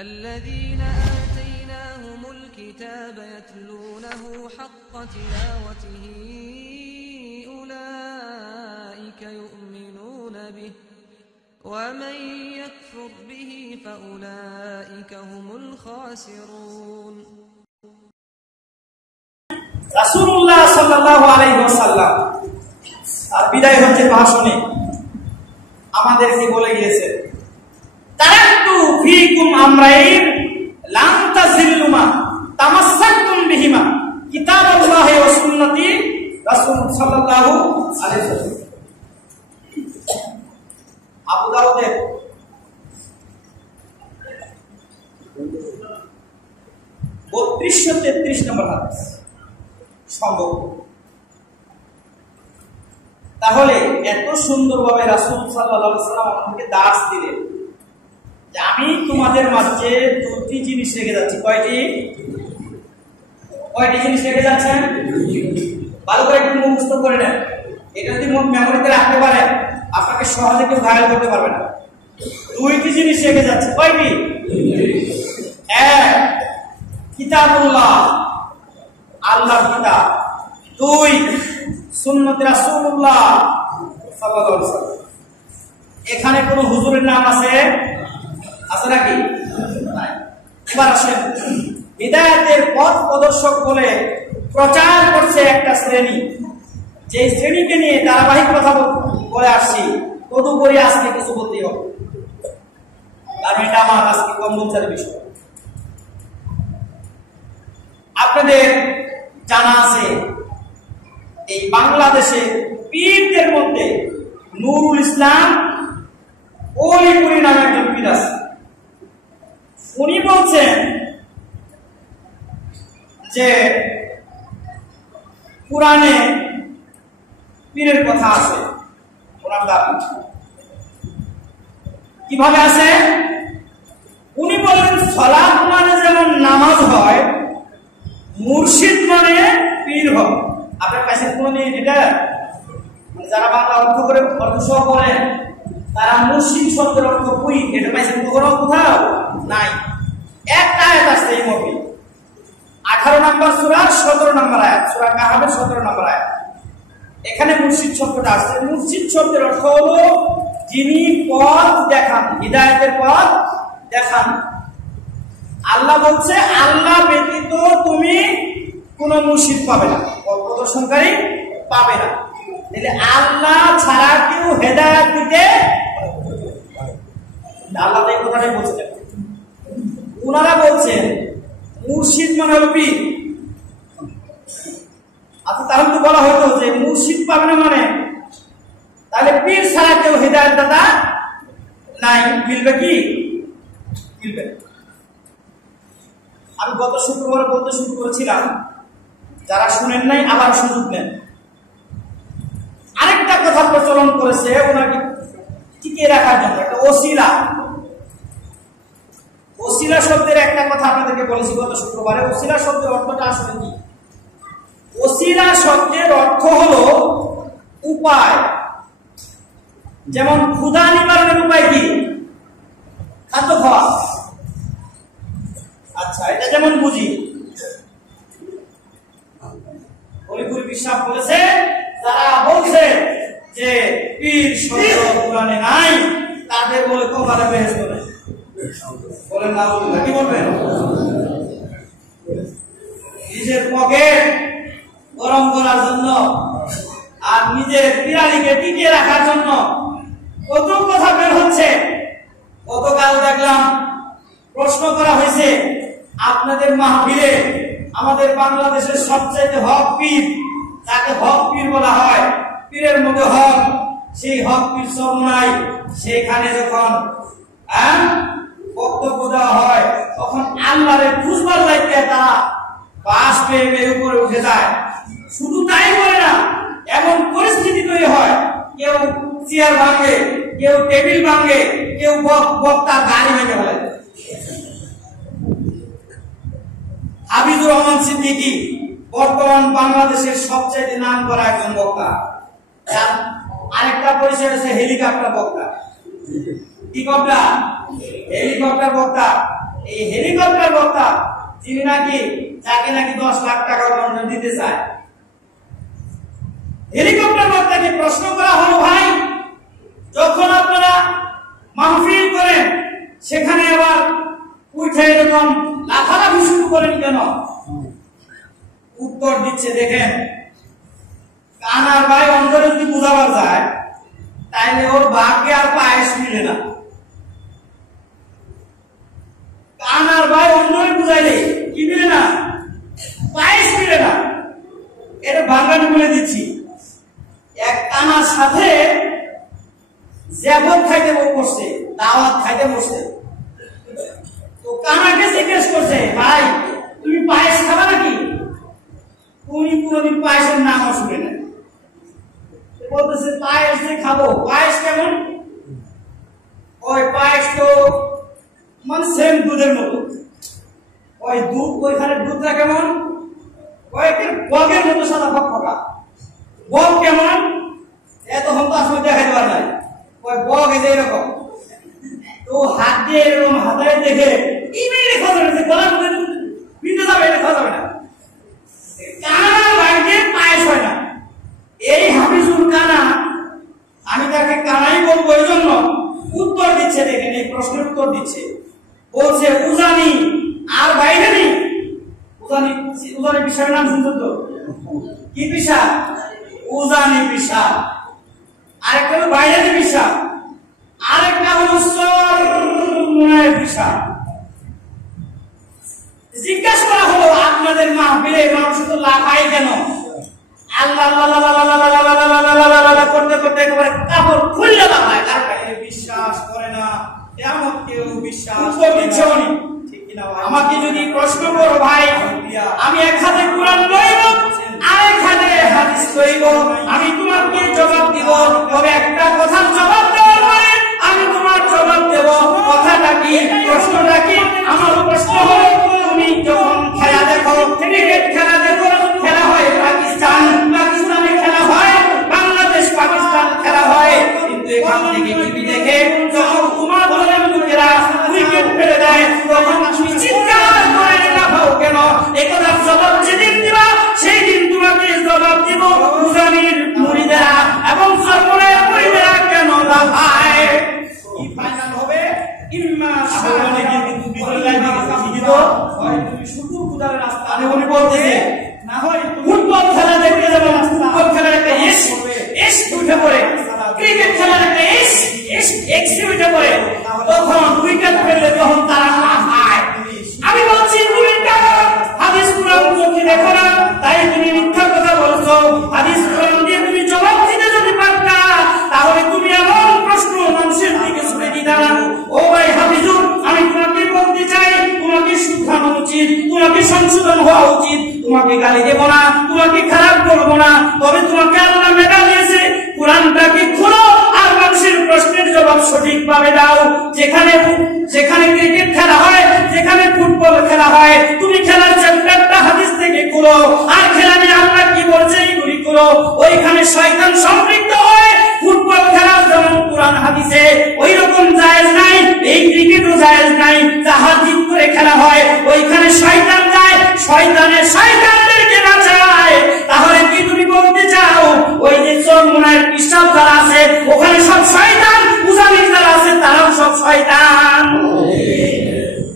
الذين آتيناهم الكتاب يتلونه حق تلاوته أولئك يؤمنون به ومن يكفر به فأولئك هم الخاسرون রাসূলুল্লাহ সাল্লাল্লাহু আলাইহি ওয়াসাল্লাম আর বিদায় হচ্ছে ভাষণে আমাদেরকে বলে গিয়েছে তারাকতু ফীকুম আমরাইন লান তাযিল্লু মা তামাসসাকতুম বিহিমা কিতাবাল্লাহি ওয়া সুন্নতি রাসূল সাল্লাল্লাহু আলাইহি ওয়াসাল্লাম। আবু দাউদের 3233 নম্বর হাদিস সম্ভব। তাহলে এত সুন্দরভাবে রাসূল সাল্লাল্লাহু আলাইহি ওয়াসাল্লাম আমাদেরকে দাস দিলেন যে আমি তোমাদের মাঝে দুটি জিনিস রেখে যাচ্ছি। কয়টি জিনিস রেখে যাচ্ছেন? ভালো করে একটু মুখস্থ করে নেন। এটা যদি মেমোরিতে রাখতে পারেন আপনাকে সহজে কেউ ঘায়াল করতে পারবে না। দুইটি জিনিস রেখে যাচ্ছে। কয়টি? এক, কিতাবুল্লাহ, আল্লাহর কিতাব। দুই, সুন্নতে রাসূলুল্লাহ সাল্লাল্লাহু আলাইহি ওয়াসাল্লাম। এখানে কোন হুজুরের নাম আছে নাকি? নাই। এবার আসেন, হিদায়াতের পথ প্রদর্শক বলে প্রচার করছে একটা শ্রেণী, যে শ্রেণীকে নিয়ে ধারাবাহিক কথা বলে আসছি। তদুপরি আজকে কিছু বলতেই হবে, কারণ এটা আমার আজকে কম্বলচারের বিষয়। আপনাদের জানা আছে এই বাংলাদেশে পীরদের মধ্যে নুরুল ইসলাম অলিপুরি নামে একজন পীর আছে। উনি বলছেন যে কুরআনে পীরের কথা আছে। ওনার দাবি কিভাবে আছে? উনি বলেন সালাত মানে যেমন নামাজ হয়, মুর্শিদ মানে পীর হয়। আপনার কাছে কোনদিন এটা যারা বাংলা অর্থ করে অর্থ সহ করেন তারা মুর্শিদ শব্দের অর্থ কই এটা পাইছেন কোথাও নাই। একটা আয়াত আছে এই মতে 18 নম্বর সূরা 17 নম্বর আয়াত, সূরা কাহাফের 17 নম্বর আয়াত। এখানে মুর্শিদ শব্দটা আছে। মুর্শিদ শব্দের অর্থ হলো যিনি পথ দেখান, হিদায়াতের পথ দেখান। আল্লাহ বলছে আল্লাহ ব্যতীত তুমি কোন মুর্শিদ পাবে না, পথ প্রদর্শনকারী পাবে না। তাহলে আল্লাহ ছাড়া কেউ হেদায়েত দিতে আল্লাহ এই কথাটাই বলছেন। ওনারা বলছেন মুর্শিদ মানে হলো পীর। আচ্ছা, তাহলে তো বলা হতো যে মুর্শিদ পাবে না মানে তাহলে পীর ছাড়া কেউ হেদায়েত দাতা নাই, মিলবে কি? মিলবে। আমি গত শুক্রবার বলতে শুরু করেছিলাম, যারা শুনেন নাই আবার সুযোগ নেন। আরেকটা কথা প্রচলন করেছে ওনাকে টিকিয়ে রাখার জন্য, একটা ওসিলা। ওসিলা শব্দের একটা কথা আপনাদেরকে বলেছি গত শুক্রবারে। ওসিলা শব্দের অর্থটা আসলে কি? ওসিলা শব্দের অর্থ হলো উপায়। যেমন ক্ষুধা নিবারণের উপায় কি? খাদ্য খাওয়া। আচ্ছা, এটা যেমন বুঝি। হরিপুরি বিশ্বাস বলেছে যারা বলছে যে পীর শব্দ কোরআনে নাই তাদের বলে কপালে বেহেশত নেই। বলেন না, কি বলবেন? নিজের পকেট গরম করার জন্য আর নিজের পিরালিকে টিকিয়ে রাখার জন্য কত কথা বের হচ্ছে। গতকাল দেখলাম প্রশ্ন করা হয়েছে আপনাদের মাহফিলে আমাদের বাংলাদেশের সবচেয়ে হক পীর, যাকে হক পীর বলা হয়, পীরের মধ্যে হক, সেই হক পীর চরমনাই, সেখানে যখন বক্তব্য দেওয়া হয় তখন আল্লাহরে খুঁজবার লাগতে তারা বাস পেয়ে পেয়ে উপরে উঠে যায়। শুধু তাই করে না, এমন পরিস্থিতি তৈরি হয় কেউ চেয়ার ভাঙে, কেউ টেবিল ভাঙে, কেউ বক্তার গাড়ি ভেঙে ফেলে। হাবিবুর রহমান সিদ্দিকী বর্তমান বাংলাদেশের সবচেয়ে নাম করা একজন বক্তা। আরেকটা পরিচয় হচ্ছে হেলিকপ্টার বক্তা। কি বক্তা? হেলিকপ্টার বক্তা। এই হেলিকপ্টার বক্তা যিনি নাকি যাকে নাকি 10 লাখ টাকা দণ্ড দিতে চায়, হেলিকপ্টার বক্তাকে প্রশ্ন করা হলো, ভাই যখন আপনারা মাহফিল করেন সেখানে আবার উঠে এরকম লাফালাফি শুরু করেন কেন? উত্তর দিচ্ছে, দেখেন কানার ভাই অন্তরে যদি বুঝাবার যায় তাইলে ওর ভাগ্যে আর পায়েস মিলে না। কানার ভাই অন্তরে বুঝাইলে কি মিলে না? পায়েস মিলে না। এটা বাঙালি বলে দিচ্ছি। এক কানার সাথে জ্যাবত খাইতে বসছে, দাওয়াত খাইতে বসছে। তো কানাকে জিজ্ঞেস করছে, ভাই তুমি পায়েস খাবা নাকি? তুমি কোনদিন পায়েসের নামও শুনে না। বলতেছে পায়েস যে খাবো। পায়েস কেমন? ওই পায়েস তো মানে সেম দুধের মতো। ওই দুধ, ওইখানে দুধটা কেমন? ওই বগের মতো সাদা ফকফকা। বগ কেমন? এতক্ষণ তো আসলে দেখাতে পারে নাই। ওই বগ এই যে এরকম, তো হাত দিয়ে এরকম হাতায় দেখে ইমেলে খাওয়া যাবে, গলার মধ্যে বিন্দু যাবে, এটা খাওয়া যাবে না। কানা বাইরে পায়েস হয় না। এই হাফিজুল কানা, আমি তাকে কানাই বলবো এই জন্য উত্তর দিচ্ছে, দেখেন এই প্রশ্নের উত্তর দিচ্ছে। বলছে উজানি আর বাইরে নেই। উজানি, উজানি পিসাবের নাম শুনতো তো? কি পিসা? উজানি পিসা। আরেকটা হলো বাইরে পিসা, আরেকটা হলো সরমুনায় পিসা। জিজ্ঞাসা করা হলো, আপনাদের মাহফিলে মানুষ তো লাফায় কেন? আল্লাহ করতে করতে একেবারে কাপড় খুললে লাফায়। তার বিশ্বাস করে না, এমন কেউ বিশ্বাস দিচ্ছে উনি, ঠিক কিনা? আমাকে যদি প্রশ্ন করো ভাই, আমি এক হাতে কোরআন লইব, আরেক হাতে হাদিস লইব, আমি তোমাকে জবাব দিব। তবে একটা কথার জবাব দেওয়ার পরে আমি তোমার জবাব দেব। কথাটা কি? প্রশ্নটা কি? আমার প্রশ্ন হলো, তুমি যখন খেলা দেখো, ক্রিকেট খেলা দেখো, খেলা হয় পাকিস্তান, পাকিস্তানে খেলা হয় বাংলাদেশ, পাকিস্তান খেলা হয়, কিন্তু এখান থেকে টিভি দেখে যখন তোমার দলের লোকেরা উইকেট ফেলে দেয় তখন তুমি চিৎকার করে লাফাও কেন? একথার জবাব যেদিন দিবা সেই দিন তোমাকে জবাব দিব উজানির মুরিদেরা এবং সরমুনার মুরিদেরা কেন লাফায়। কি ফাইনাল হবে? ইম্মা সামনে গিয়ে কিন্তু বিজয় দিকে ঠিকই তো হয়। তুমি শুধু খুদার রাস্তা আরে উনি বলতেছে, না হয় ফুটবল খেলা দেখতে যাবেন, ফুটবল খেলার একটা এস উঠে পড়ে, ক্রিকেট খেলার একটা এক্স উঠে পড়ে, তখন উইকেট ফেললে তখন তারা লাফায়। আমি বলছি তুমি কেন হাদিস কোরআন চোখে দেখো না, তাই তুমি মিথ্যা কথা বলছো। হাদিস কোরআন দিয়ে তুমি জবাব দিতে যদি পারতা তাহলে তুমি এমন প্রশ্ন মানুষের দিকে ছুড়ে দিতা না। ও ভাই হাফিজুর, আমি তোমাকে বলতে চাই, তোমাকে শুধরানো উচিত, তোমাকে সংশোধন হওয়া উচিত। তোমাকে গালি দেব না, তোমাকে খারাপ করবো না, তবে তোমাকে আল্লাহ মেডাল দিয়েছে, কোরআনটাকে খোলো আর মানুষের প্রশ্নের জবাব সঠিকভাবে দাও। যেখানে যেখানে ক্রিকেট খেলা হয়, যেখানে ফুটবল খেলা হয়, তুমি খেলার চ্যাপ্টারটা হাদিস থেকে খোলো আর খেলা নিয়ে আল্লাহ কি বলছে এইগুলি খোলো। ওইখানে শয়তান সম্পৃক্ত হয়। ফুটবল খেলা যেমন কোরআন হাদিসে ওই রকম জায়েজ নাই, এই ক্রিকেটও জায়েজ নাই। যাহা ঠিক করে খেলা হয় ওইখানে শয়তান যায়, শয়তানের শয়তানদেরকে বাঁচায়। তাহলে কি তুমি বলতে চাও ওই যে চরমুনার পিসাব যারা আছে ওখানে সব শয়তান, উজানির যারা আছে তারাও সব শয়তান?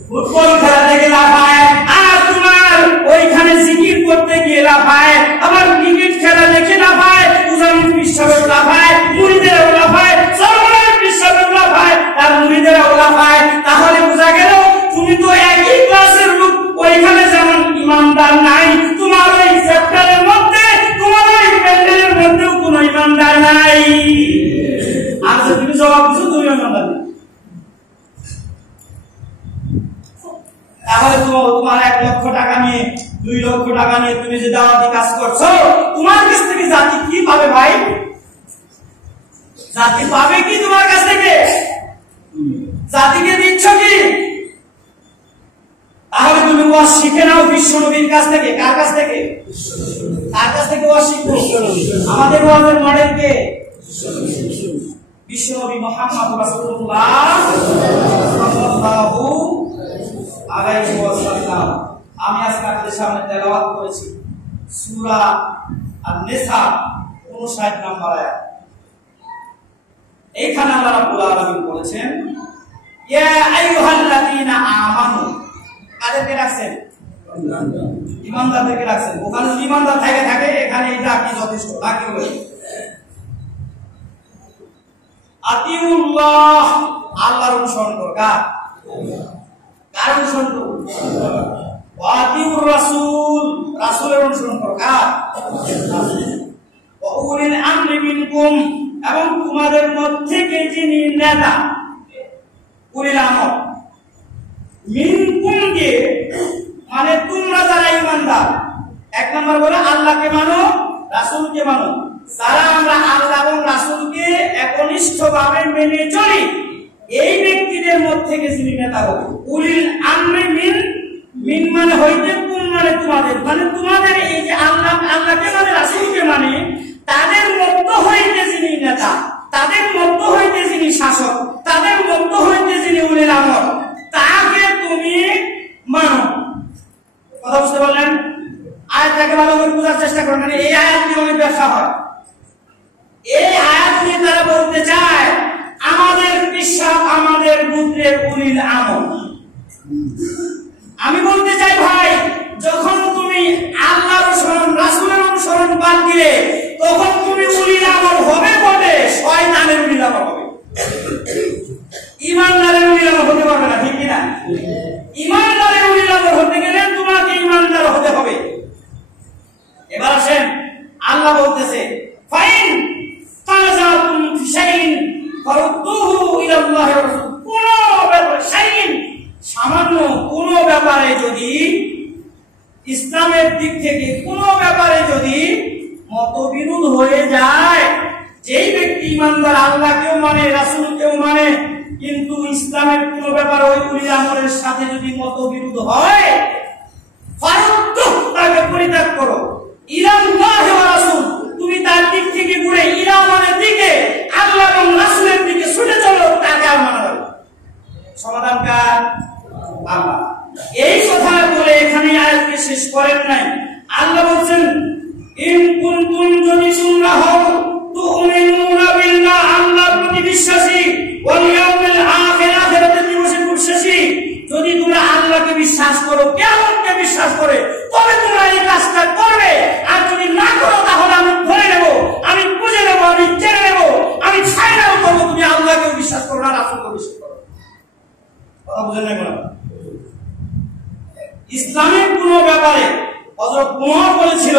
ফুটবল খেলা দেখে লাফায় আর তোমার ওইখানে জিকির করতে গিয়ে লাফায়, আবার ক্রিকেট খেলা দেখে লাফায়, উজানির পিসাবেও লাফায়, মুরিদেরও লাফায়, চরমুনার পিসাবেও লাফায় আর মুরিদেরও লাফায়। তাহলে বোঝা গেল তুমি তো একই ক্লাসের লোক। ওইখানে যেমন ইমানদার নাই, তোমার ওই চ্যাপ্টারের মধ্যে, তোমার ওই প্যান্ডেলের মধ্যেও কোনো ইমানদার নাই। আর তুমি জবাব দিচ্ছ তুমি ইমানদার নেই। তাহলে তোমার 1 লক্ষ টাকা নিয়ে 2 লক্ষ টাকা নিয়ে তুমি যে দাওয়াতি কাজ করছো, তোমার কাছ থেকে জাতি কি পাবে ভাই? জাতি পাবে কি তোমার কাছ থেকে? জাতিকে দিচ্ছ কি? তাহলে তুমি ওয়াজ শিখে নাও বিশ্বনবীর কাছ থেকে। কার কাছ থেকে? কার কাছ থেকে ওয়াজ শিখবো? আমাদের ওয়াজের মডেল কে? বিশ্বনবী মুহাম্মদ রাসূলুল্লাহ সাল্লাল্লাহু আলাইহি ওয়াসাল্লাম আমি আজকে আপনাদের সামনে তেলাওয়াত করেছি সূরা আন-নিসা 59 নম্বর আয়াত। এইখানে আল্লাহ রাব্বুল আলামিন বলেছেন ইয়া আইয়ুহাল্লাযীনা আমানু, কাদেরকে রাখছেন? ঈমানদারদেরকে রাখছেন। ওখানে যদি ঈমানদার থাকে এখানে এটা আপনি যথেষ্ট বাকি হলো। আতিউল্লাহ, আল্লাহর অনুসরণ করো। কার অনুসরণ করো? ওয়া আতিউর রাসূল, রাসূলের অনুসরণ করো। কার? ওয়া উলিল আমরি মিনকুম, এবং তোমাদের মধ্যে কে যিনি নেতা, উলিল আমর। মিনকুম কে মানে তোমরা যারা ঈমানদার, এক নম্বর বলে আল্লাহকে মানো, রাসূলকে মানো। যারা আমরা আল্লাহ এবং রাসূলকে একনিষ্ঠভাবে মেনে চলি, এই ব্যক্তিদের মধ্যে কে যিনি নেতা হবে। উলিল আমরি মিন মানে হইতে কুম মানে তোমাদের, মানে তোমাদের এই যে আল্লাহকে মানে রাসূলকে মানে তাদের মধ্য হইতে যিনি নেতা, তাদের মধ্য হইতে যিনি শাসক, তাদের মধ্য হইতে যিনি উলিল আমর, তাকে তুমি মানো। কথা বুঝতে পারলেন? আয়াতটাকে ভালো করে বোঝার চেষ্টা করুন, মানে এই আয়াত নিয়ে অনেক ব্যবসা হয়। এই আয়াত নিয়ে তারা বলতে চায় আমাদের বিশ্বাস আমাদের পুত্রের উলিল আমর। আমি বলতে চাই ভাই, যখন তুমি আল্লাহর অনুসরণ রাসূলের অনুসরণ বাদ দিলে তখন তুমি উলিল আমর হবে বটে, শয়তানের উলিল আমর হবে। ঈমানদারের উলিল আমর হতে পারবে না, ঠিক কি না? ঈমানদারের উলিল আমর হতে গেলে তোমাকে ঈমানদার হতে হবে। এবার আসেন, আল্লাহ বলতেছে ফাইন তাজাতুম ফি শাইইন ফারুদ্দুহু ইলাল্লাহি ওয়া রাসূল। কোন ব্যাপারে শাইইন সামান্য কোন ব্যাপারে যদি ইসলামের দিক থেকে কোন ব্যাপারে যদি মতবিরোধ হয়ে যায়, যেই ব্যক্তি ঈমানদার আল্লাহকেও মানে রাসূলকেও মানে কিন্তু ইসলামের কোন ব্যাপারে ওই উলিল আমরের সাথে যদি মতবিরোধ হয়, ফারুদ্দুহু, তাকে পরিত্যাগ করো, ইলাল্লাহি ওয়া রাসূল, তুমি তার দিক থেকে ঘুরে ইলা মানের দিকে আল্লাহ এবং রাসূলের দিকে ছুটে চলো, তাকে আর মানা যাবে। সমাধান কার? আল্লাহ। এই কথা বলে এখানে আয়াতকে শেষ করেন নাই। আল্লাহ বলছেন ইন কুনতুম, যদি তোমরা হও তুমিনুনা বিল্লাহ, আল্লাহর প্রতি বিশ্বাসী, ওয়াল ইয়াউমিল আখির, আখিরাতের দিবসে বিশ্বাসী, যদি তোমরা আল্লাহকে বিশ্বাস করো, কিয়ামতকে বিশ্বাস করে, তবে তোমরা এই কাজটা করবে। আর যদি না করো তাহলে আমি ধরে নেব, আমি বুঝে নেব, আমি জেনে নেব, আমি ফাইনাল করব তুমি আল্লাহকেও বিশ্বাস করো না, রাসূলকেও বিশ্বাস করো। কথা বুঝেন না? ইসলামের কোন ব্যাপারে হযরত ওমর বলেছিল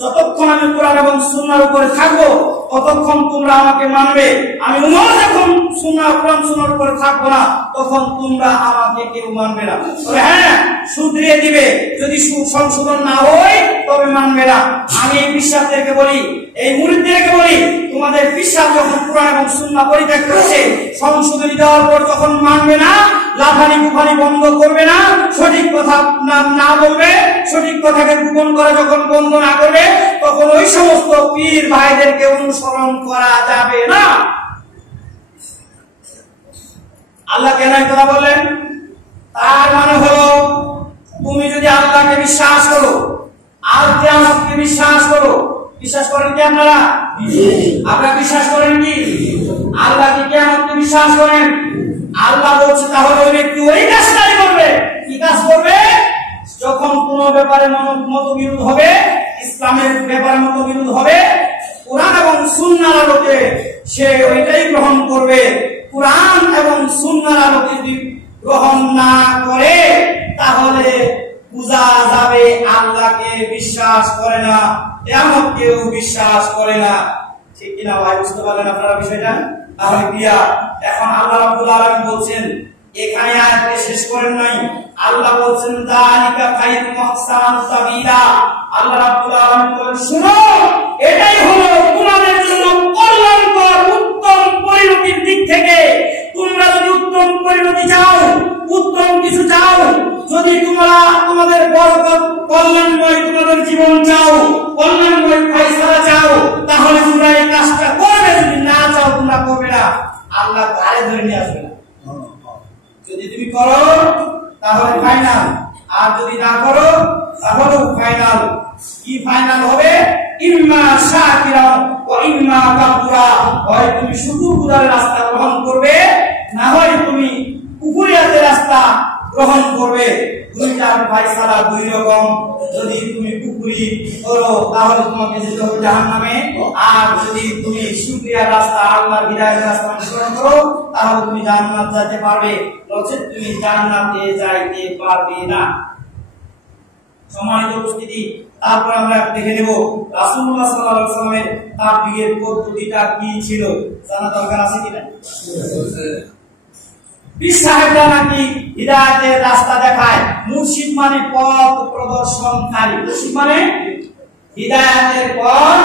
যতক্ষণ আমি কোরআন এবং সুন্নাহর উপরে থাকবো ততক্ষণ তোমরা আমাকে মানবে, আমি ওমর যখন সুন্নাহ কোরআন সুন্নাহর উপরে থাকবো না তখন তোমরা আমাকে কেউ মানবে না। তবে হ্যাঁ, শুধরিয়ে দিবে, যদি সংশোধন না হয় তবে মানবে না। আমি এই বিশ্বাসদেরকে বলি, এই মুরিদদেরকে বলি, তোমাদের বিশ্বাস যখন কোরআন এবং সুন্নাহ পরিত্যাগ করেছে, সংশোধনী দেওয়ার পর যখন মানবে না, লাফানি কুফানি বন্ধ করবে না, সঠিক কথা না বলবে, সঠিক কথাকে গোপন করা যখন বন্ধ না করবে, তখন ওই সমস্ত পীর ভাইদেরকে অনুসরণ করা যাবে না। আল্লাহ কেন এই কথা বললেন? তার মানে হলো তুমি যদি আল্লাহকে বিশ্বাস করো আর কিয়ামতকে বিশ্বাস করো, বিশ্বাস করেন কি আপনারা? আপনারা বিশ্বাস করেন কি? আল্লাহ কি কিয়ামতকে বিশ্বাস করেন? আল্লাহ বলছে তাহলে ওই ব্যক্তি ওই কাজটাই করবে। কি কাজ করবে? যখন কোন ব্যাপারে মতবিরোধ হবে, ইসলামের ব্যাপারে মতবিরোধ হবে, কোরআন এবং সুন্নাহর আলোকে সে ওইটাই গ্রহণ করবে। কোরআন এবং সুন্নাহর আলোকে যদি গ্রহণ না করে তাহলে বুঝা যাবে আল্লাহকে বিশ্বাস করে না, কিয়ামতকেও বিশ্বাস করে না। ঠিক কিনা ভাই? বুঝতে পারলেন আপনারা বিষয়টা? তাহলে ক্লিয়ার। এখন আল্লাহ রাব্বুল আলামিন বলছেন, এখানে আয়াতকে শেষ করেন নাই, আল্লাহ বলছেন যালিকা খায়রুম ওয়া আহসানু তাবিলা। আল্লাহ রাব্বুল আলামিন বলেন শুনো, এটাই হলো তোমাদের জন্য কল্যাণকর, উত্তম পরিণতির দিক থেকে। তোমরা যদি উত্তম পরিণতি চাও, উত্তম কিছু চাও, যদি তোমরা তোমাদের বরকত কল্যাণময় তোমাদের জীবন চাও, কল্যাণময় ফয়সালা চাও, তাহলে তোমরা এই কাজটা করবে। যদি না চাও তোমরা করবে না, আল্লাহ ঘাড়ে ধরে নিয়ে আসবে না। যদি তুমি করো তাহলে ফাইনাল, আর যদি না করো তাহলে ফাইনাল। কি ফাইনাল হবে? ইম্মা শাকিরা ওয়া ইম্মা কাফুরা, হয় তুমি শুধু গুনার রাস্তা গ্রহণ করবে, না হয় তুমি কুফরিয়াতের রাস্তা গ্রহণ করবে। দুইটার ফয়সালা দুই রকম। যদি তুমি কুফরি করো তাহলে তোমাকে যেতে হবে জাহান্নামে, আর যদি তুমি শুকরিয়ার রাস্তা, আল্লাহর হিদায়াতের রাস্তা অনুসরণ করো তাহলে তুমি জান্নাত যেতে পারবে, নচেত তুমি জান্নাতে যাইতে পারবে না। সম্মানিত উপস্থিতি, তারপর আমরা দেখে নেব রাসূলুল্লাহ সাল্লাল্লাহু আলাইহি ওয়াসাল্লামের তাবলীগের পদ্ধতিটা কি ছিল, জানা দরকার আছে কিনা? পীর সাহেবরা নাকি হিদায়াতের রাস্তা দেখায়। মুর্শিদ মানে পথ প্রদর্শনকারী। মুর্শিদ মানে হিদায়াতের পথ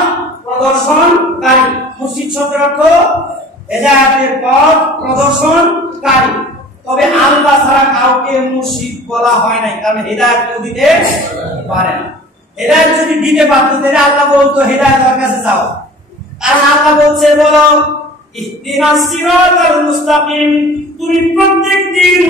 প্রদর্শনকারী। মুর্শিদ শব্দের অর্থ হিদায়াতের পথ প্রদর্শনকারী। তবে আল্লাহ ছাড়া কাউকে মুর্শিদ বলা হয় নাই, কারণ হিদায়াত কেউ দিতে পারে না। হিদায়াত যদি দিতে পারতো তাহলে আল্লাহ বলতো হিদায়াতের কাছে যাও। কারণ আল্লাহ বলছে, বলো ইহদিনাস সিরাতাল মুস্তাকিম, তুমি প্রত্যেকদিন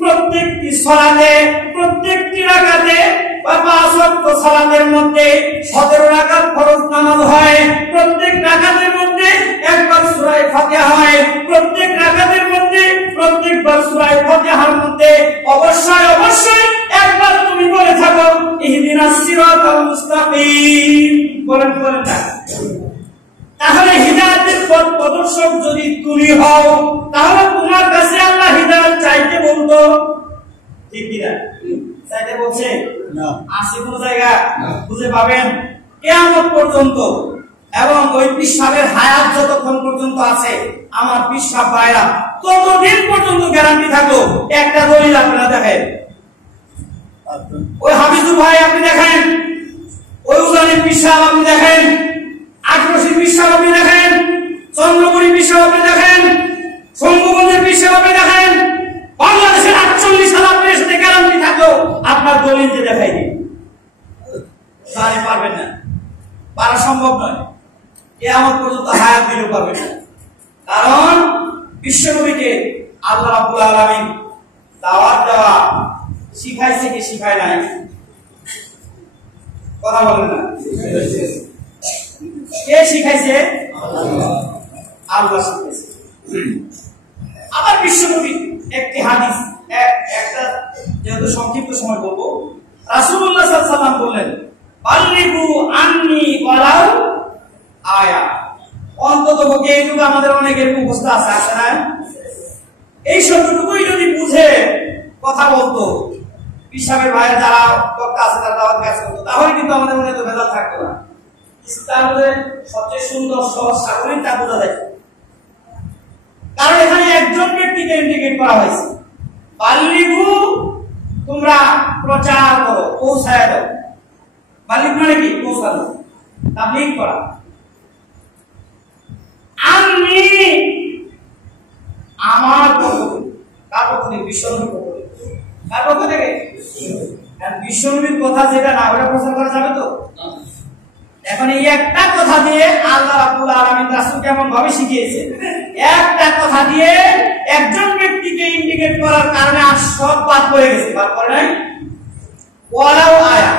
প্রত্যেকটি সালাতে, প্রত্যেকটি রাকাতে বা 5 ওয়াক্ত সালাতের মধ্যে 17 রাকাত ফরজ নামাজ হয়। প্রত্যেক রাকাতের মধ্যে একবার সূরা ফাতিহা হয়। প্রত্যেক রাকাতের মধ্যে প্রত্যেকবার সূরা ফাতিহার মধ্যে অবশ্যই অবশ্যই একবার তুমি বলে থাকো ইহদিনাস সিরাতাল মুস্তাকিম। বলেন না? তাহলে হিদায়াতের পথ প্রদর্শক যদি তুমি হও, তাহলে তোমার কাছে আল্লাহ হিদায়াত চাইতে বলতো, ঠিক কি না? চাইতে বলছে না? আছে কোন জায়গা খুঁজে পাবেন? কিয়ামত পর্যন্ত এবং ওই পীর সাহেবের হায়াত যতক্ষণ পর্যন্ত আছে, আমার পীর সাহেব ভাইরা ততদিন পর্যন্ত গ্যারান্টি থাকলো। একটা দলিল আপনারা দেখেন, ওই হাফিজুর ভাই আপনি দেখেন, ওই উজানি পীর সাহেব আপনি দেখেন, আটরশি পীর সাহেব আপনি দেখেন, চন্দ্রপুরী পীর সাহেব আপনি দেখেন, শম্ভুগঞ্জের পীর সাহেব আপনি দেখেন, বাংলাদেশের 48 সাল আপনার সাথে গ্যারান্টি থাকলো আপনার দলিল যে দেখাই দিন, তাহলে পারবেন না, পারা সম্ভব নয়। কিয়ামত পর্যন্ত হায়াত দিলেও পারবেন না। কারণ বিশ্বনবীকে আল্লাহ রাব্বুল আলামিন দাওয়াত দেওয়া শিখাইছে কি শিখায় নাই? কথা বলেন না? কে শিখাইছে? আল্লাহ শিখাইছে। আবার বিশ্বনবী একটি হাদিস, একটা যেহেতু সংক্ষিপ্ত সময় বলবো, রাসূলুল্লাহ সাল্লাল্লাহু আলাইহি ওয়াসাল্লাম বললেন, বাল্লিগু আন্নি ওয়ালাউ আয়া। অন্ততপক্ষে এইটুকু আমাদের অনেকের মুখস্থ আছে, আছে না? এই শব্দটুকুই যদি বুঝে কথা বলতো পিসাবের ভাইয়ের যারা বক্তা আছে তারা দাওয়াত কাজ করতো, তাহলে কিন্তু আমাদের মনে তো ভেজাল থাকতো না। ইসলামের সবচেয়ে সুন্দর সহজ সাগরই তা বোঝা যায়। কারণ এখানে একজন ব্যক্তিকে ইন্ডিকেট করা হয়েছে, বাল্লিগু, তোমরা প্রচার করো, পৌঁছায় দাও। বাল্লিগ মানে কি? পৌঁছানো, তাবলীগ করা। আমি আমার পক্ষ থেকে, কার পক্ষ থেকে? বিশ্বনবীর পক্ষ থেকে। কার পক্ষ থেকে? বিশ্বনবীর কথা যেটা না ওটা প্রচার করা যাবে তো? এখন এই একটা কথা দিয়ে আল্লাহ রাব্বুল আলামিন রাসূল কেমন ভাবে শিখিয়েছে, একটা কথা দিয়ে একজন ব্যক্তিকে ইন্ডিকেট করার কারণে আর সব বাদ পড়ে গেছে। বাদ পড়ে নাই? ওয়ালাউ আয়া,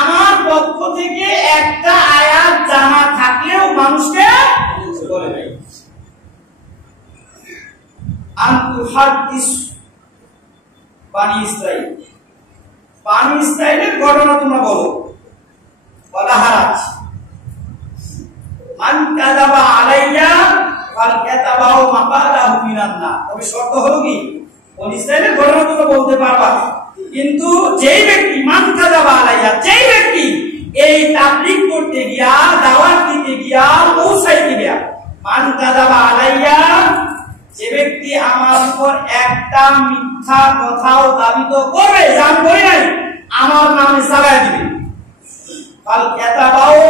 আমার পক্ষ থেকে একটা আয়াত জানা থাকলেও মানুষকে বলে নাই। আনতু হাদিস বানি ইসরাইল, বানি ইসরাইলের ঘটনা তোমরা বলো। ওয়ালা হারাজ মান কাযাবা আলাইয়া ফাল কাতাবাহু মাকালাহু মিনান নার। তবে শর্ত হলো কি? বনি ইসরাইলের ঘটনা তোমরা বলতে পারবা, কিন্তু যেই ব্যক্তি মান কাযাবা আলাইয়া, যেই ব্যক্তি এই তাবলীগ করতে গিয়া, দাওয়াত দিতে গিয়া, পৌঁছাইতে গিয়া, মান কাযাবা আলাইয়া, যে ব্যক্তি আমার উপর একটা মিথ্যা কথাও দাবি তো করবে, জান করি নাই, আমার নামে চালায় দিবে, ফাল কাতাবাহু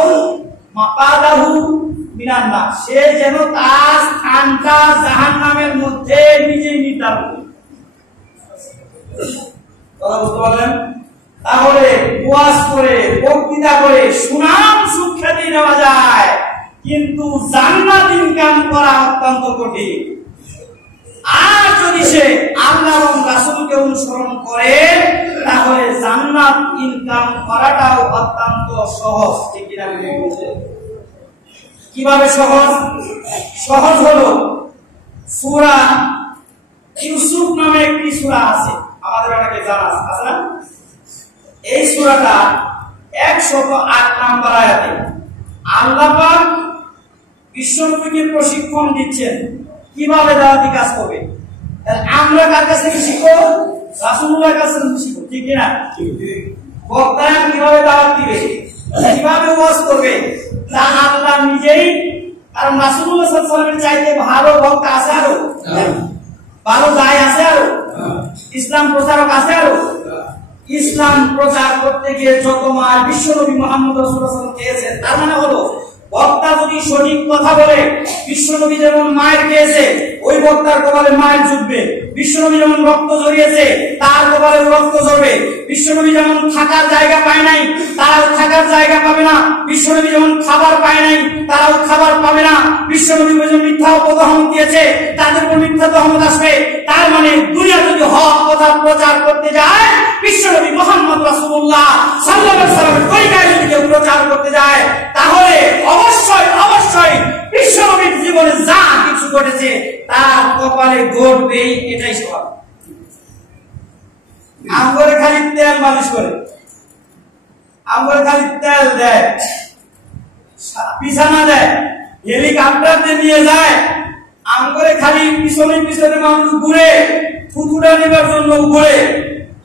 মাকালাহু মিনান নার, সে যেন তার স্থানটা জাহান্নামের মধ্যে নিজেই নির্ধারণ করে। কথা বুঝতে পারলেন? তাহলে ওয়াজ করে, বক্তৃতা করে সুনাম সুখ্যাতি নেওয়া যায়, কিন্তু জান্নাত ইনকাম করা অত্যন্ত কঠিন। আর যদি সে আল্লাহ এবং রাসূলকে অনুসরণ করে তাহলে জান্নাত ইনকাম করাটাও অত্যন্ত সহজ। ঠিক কিনা বলছেন? কিভাবে সহজ? সহজ হলো সূরা ইউসুফ নামে একটি সূরা আছে, আমাদের অনেকে জানা আছে না? এই সূরাটা 108 নম্বর আয়াতে আল্লাহ পাক বিশ্বনবীকে প্রশিক্ষণ দিচ্ছেন কিভাবে দাওয়াতি কাজ করবে। আমরা কার কাছ থেকে শিখবো? রাসূলুল্লাহর কাছ থেকে শিখবো। ঠিক কিনা? বক্তারা কিভাবে দাওয়াত দিবে, কিভাবে ওয়াজ করবে তা আল্লাহ নিজেই। কারণ রাসূলুল্লাহ সাল্লাল্লাহু আলাইহি ওয়াসাল্লামের চাইতে ভালো বক্তা আছে আরো, ভালো দায় আছে আরো, ইসলাম প্রচারক আছে আরো। ইসলাম প্রচার করতে গিয়ে যত মার বিশ্বনবী মুহাম্মদ রাসূলুল্লাহ সাল্লাল্লাহু আলাইহি ওয়াসাল্লাম খেয়েছেন, তার মানে হলো বক্তা যদি সঠিক কথা বলে, বিশ্বনবী যেমন মায়ের খেয়েছে ওই বক্তার কপালে মায়ের জুটবে। বিশ্বনবী যেমন রক্ত ঝরিয়েছে তার কপালে রক্ত ঝরবে। বিশ্বনবী যেমন থাকার জায়গা পায় নাই তারাও থাকার জায়গা পাবে না। বিশ্বনবী যেমন খাবার পায় নাই তারাও খাবার পাবে না। বিশ্বনবী যেমন মিথ্যা তহমত দিয়েছে তাদের উপর মিথ্যা তহমত আসবে। তার মানে দুনিয়া যদি হক কথা প্রচার করতে যায়, বিশ্বনবী মুহাম্মদ রাসূলুল্লাহ সাল্লাল্লাহু আলাইহি ওয়াসাল্লামের তরিকায় যদি কেউ প্রচার করতে যায়, তাহলে অবশ্যই অবশ্যই বিশ্বনবীর জীবনে যা কিছু ঘটেছে তার কপালে ঘটবেই, এটাই স্বাভাবিক। আমগরে খালি তেল মালিশ করে, আমগরে খালি তেল দেয়, বিছানা দেয়, হেলিকপ্টার দিয়ে নিয়ে যায়, আমগরে খালি পিছনে পিছনে মানুষ ঘুরে ফুটুটা নেবার জন্য ঘুরে।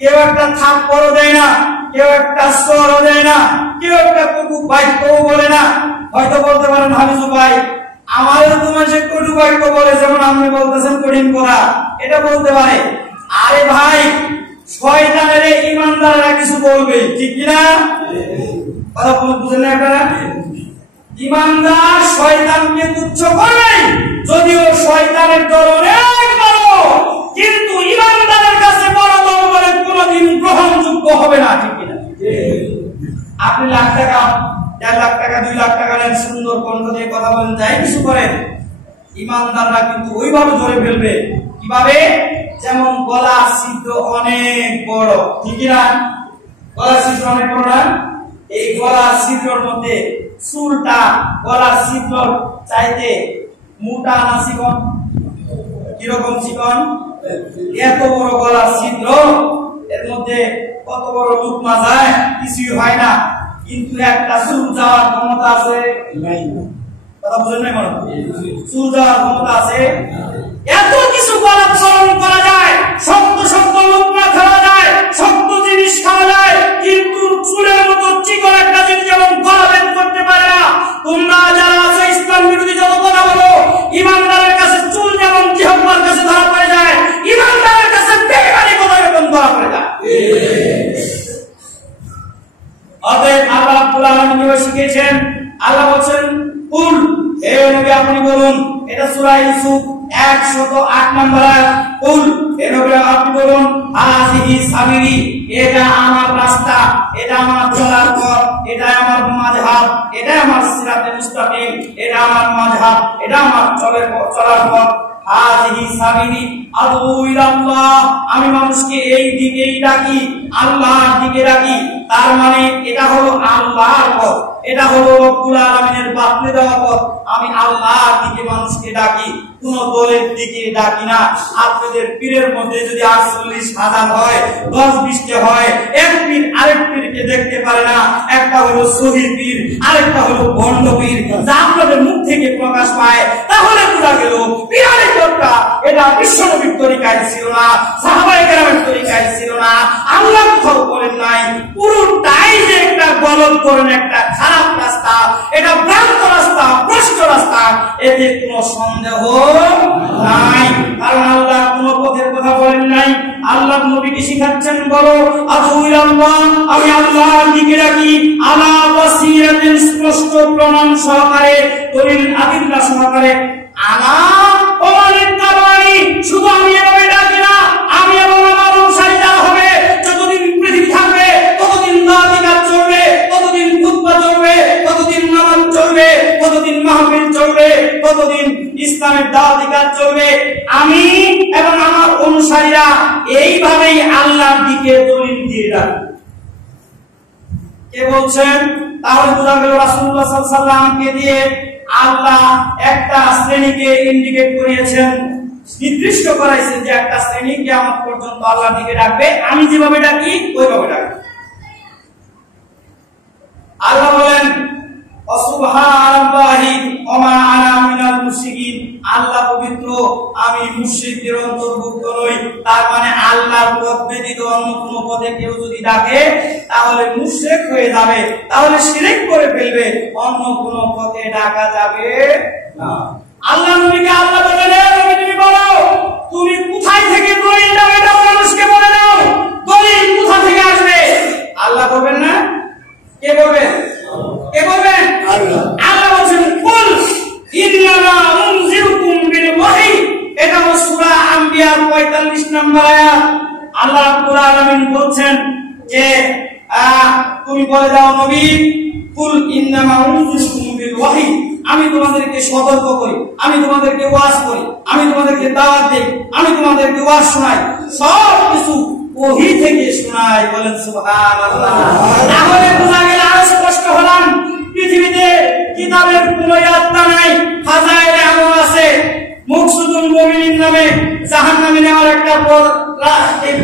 কেউ একটা থাপ্পড়ও দেয় না, কেউ একটা সরও দেয় না, কেউ একটা কটু বাক্যও বলে না। হয়তো বলতে পারেন হাফিজু ভাই আমারও তো মানুষ কটু বাক্য বলে, যেমন আপনি বলতেছেন কঠিন করা, এটা বলতে পারে। আরে ভাই শয়তানের ইমানদাররা কিছু বলবে, ঠিক কিনা? কথা বুঝেন না আপনারা? ইমানদার শয়তানকে তুচ্ছ করবে, যদিও শয়তানের দল অনেক বড়, কিন্তু ইমানদারের কাছে বড় দল বলে কোনদিন গ্রহণযোগ্য হবে না। ঠিক কিনা? আপনি লাখ টাকা, 1.5 লাখ টাকা, 2 লাখ টাকা নেন, সুন্দর কণ্ঠ দিয়ে কথা বলেন, যাই কিছু করেন, ইমানদাররা কিন্তু ওইভাবে ধরে ফেলবে। কিভাবে? যেমন গলার ছিদ্র অনেক বড়, ঠিক না? গলার ছিদ্র অনেক বড় না? এই গলার ছিদ্রের মধ্যে চুলটা গলার ছিদ্র চাইতে মোটা না চিকন? কিরকম চিকন? এত বড় গলার ছিদ্র, এর মধ্যে কত বড় লুকমা যায়, কিছুই হয় না, কিন্তু একটা চুল যাওয়ার ক্ষমতা আছে? কথা বুঝেন না? মনে চুল যাওয়ার ক্ষমতা আছে? এত কিছু গলা পালন করা যায়, শক্ত শক্ত লুকমা খাওয়া যায়, শক্ত জিনিস খাওয়া যায়, কিন্তু চুলের মতো চিকন একটা জিনিস যেমন গলা বের করতে পারে না। তোমরা যারা আছো ইসলাম বিরোধী যত কথা বলো, ইমানদারের কাছে চুল যেমন জিহ্বার কাছে ধরা পড়ে যায়, ইমানদারের কাছে বেঈমানি কথা এরকম ধরা পড়ে যায়। অতএব আল্লাহ রাব্বুল আলামিন শিখিয়েছেন, আল্লাহ বলেন কুল, হে নবী আপনি বলুন, এটা সূরা ইউসুফ 108 নম্বর আয়াত। কুল, হে নবী আপনি বলুন, হাযিহি সাবিলি, এটা আমার রাস্তা, এটা আমার চলার পথ, এটা আমার মাযহাব, এটা আমার সিরাতে মুস্তাকিম, এটা আমার মাযহাব, এটা আমার চলার পথ। হাযিহি সাবিলি আদউ ইলাল্লাহ, আমি মানুষকে এই দিকেই ডাকি, আল্লাহর দিকে ডাকি। তার মানে এটা হলো আল্লাহর পথ, এটা হলো রব্বুল আলামিনের বাতলে দেওয়া পথ। আমি আল্লাহর দিকে মানুষকে ডাকি, কোন দলের দিকে ডাকি না। আপনাদের পীরের মধ্যে যদি 48,000 হয়, 10-20টা হয়, এক পীর আরেক পীরকে দেখতে পারে না। একটা হলো সহি পীর, আরেকটা হলো ভণ্ড পীর, যা আপনাদের মুখ থেকে প্রকাশ পায়। তাহলে বোঝা গেল পীরের পথটা এটা বিশ্বনবীর তরিকায় ছিল না, সাহাবায়ে কেরামের তরিকায় ছিল না। আল্লাহ কোথাও বলেন নাই পুরোটাই যে একটা গলত করেন, একটা খারাপ রাস্তা, এটা ভ্রান্ত রাস্তা, ভ্রষ্ট রাস্তা, এতে কোনো সন্দেহ নাই। কারণ আল্লাহ কোন পথের কথা বলেন নাই। আল্লাহ নবীকে শিখাচ্ছেন, বলো আদউ ইলাল্লাহ, আমি আল্লাহর দিকে ডাকি, আলা বাসীরাতিন, স্পষ্ট প্রমাণ সহকারে, দলিল আদিল্লা সহকারে। আলা ওমানিত তাবানি, শুধু আমি এভাবে ডাকি না, আমি এবং আমার অনুসারী যারা হবে, যতদিন পৃথিবী থাকবে ততদিন দাওয়াতি কাজ চলবে, ততদিন খুতবা চলবে, ততদিন নামাজ চলবে, ততদিন মাহফিল চলবে, ততদিন ইসলামের দাওয়াতি কাজ চলবে, আমি এবং আমার অনুসারীরা এইভাবেই আল্লাহর দিকে দলিল দিয়ে রাখবো। কে বলছেন? তাহলে বোঝা গেল রাসূলুল্লাহ সাল্লাল্লাহু আলাইহি ওয়াসাল্লামকে দিয়ে আল্লাহ একটা শ্রেণীকে ইন্ডিকেট করিয়েছেন, নির্দিষ্ট করাইছেন যে একটা শ্রেণী কিয়ামত পর্যন্ত আল্লাহর দিকে ডাকবে, আমি যেভাবে ডাকি ওইভাবে ডাকবে। আল্লাহ বলেন সুবহানাল্লাহি ওয়া মা আনা মিনাল মুশরিকিন, আল্লাহ পবিত্র, আমি মুশরিকদের অন্তর্ভুক্ত নই। তার মানে আল্লাহর পথ ব্যতীত অন্য কোনো পথে কেউ যদি ডাকে তাহলে মুশরিক হয়ে যাবে, তাহলে শিরক করে ফেলবে, অন্য কোনো পথে ডাকা যাবে না। আল্লাহ নবীকে আল্লাহ বলেন, নবী তুমি বলো তুমি কোথায় থেকে দলিল দাও, এটা মানুষকে বলে দাও, দলিল কোথা থেকে আসবে? আল্লাহ বলবেন না? কে বলবেন? কে বলবেন? আল্লাহ। আল্লাহ বলেন কুল ইন্নামা উনজিরুকুম বিল ওয়াহী, এটা সূরা আম্বিয়ার 45 নম্বর আয়াত। আল্লাহ রাব্বুল আলামিন বলছেন যে তুমি বলে দাও নবী, কুল ইন্নামা উনজিরুকুম বিল ওয়াহী, আমি তোমাদেরকে সতর্ক করি, আমি তোমাদেরকে ওয়াজ করি, আমি তোমাদেরকে দাওয়াত দেই, আমি তোমাদেরকে ওয়াজ শোনাই, সব কিছু ওহী থেকে শোনাই। বলেন সুবহানাল্লাহ। তাহলে বোঝা গেল, আরো স্পষ্ট হলাম, পৃথিবীতে কিতাবের কোনো ইয়াত্তা নাই, ফাজাইলে আমল আছে, মুকসুদুল মুমিনিন নামে জাহান্নামে নেওয়ার একটা